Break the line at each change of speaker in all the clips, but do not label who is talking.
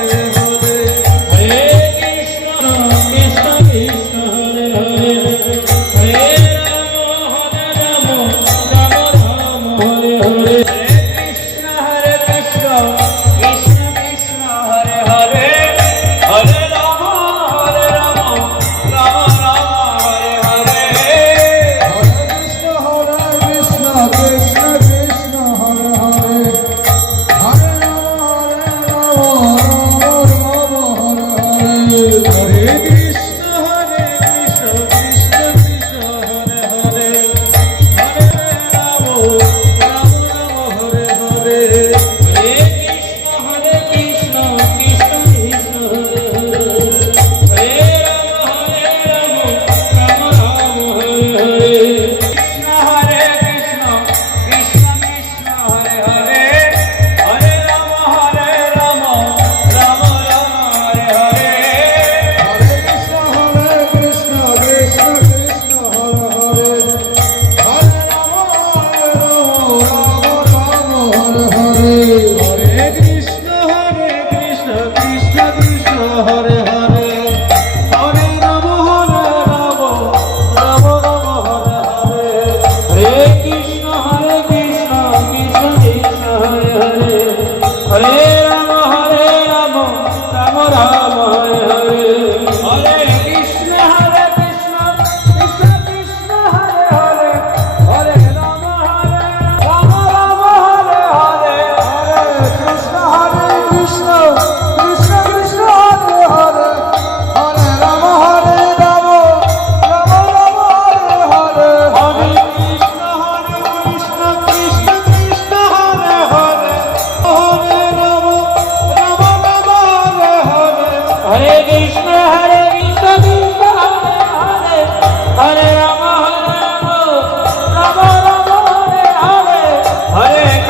Hare Yeah. 네.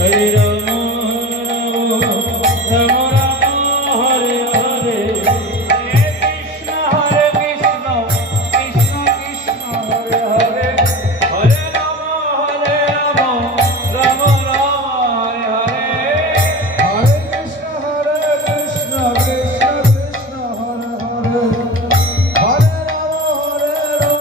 Hare Rama